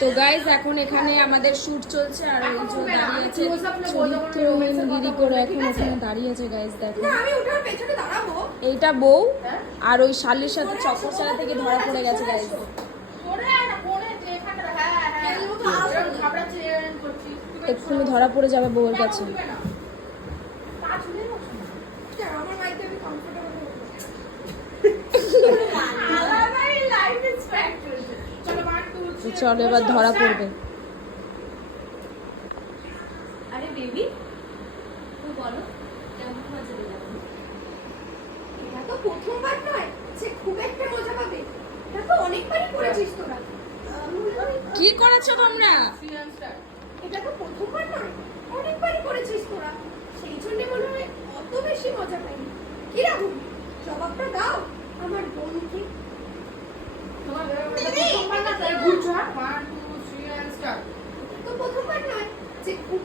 তো গাইস এখন এখানে আমাদের শুট চলছে আর এই যে দাঁড়িয়ে আছে চরিত্রহীনগিরি করে এখন ওখানে দাঁড়িয়ে আছে গাইস দেখো। আমি ওটার পেছনে দাঁড়াবো। এইটা বউ আর ওই শালির সাথে চক্কর চালা থেকে ধরা পড়ে গেছে গাইস। এক্ষুনি ধরা পড়ে যাবে বউয়ের কাছে। আমার বাড়িতে আমি কমফোর্টেবল চলো এবার ধরা পড়বে। আরে বেবি তো বলো কেমন মজা দিলাম? এটা তো প্রথমবার নয় যে খুব একটা মজা পাবে। এটা তো অনেকবারই করেছিস তোরা। কি করেছো তোমরা? এটা তো প্রথমবার নয় অনেকবারই করেছিস তোরা, সেই জন্য মনে হয় অত বেশি মজা পাইনি। কি রাহুল, জবাবটা দাও আমার বোনকে। এটা তো প্রথমবার নয় যে খুব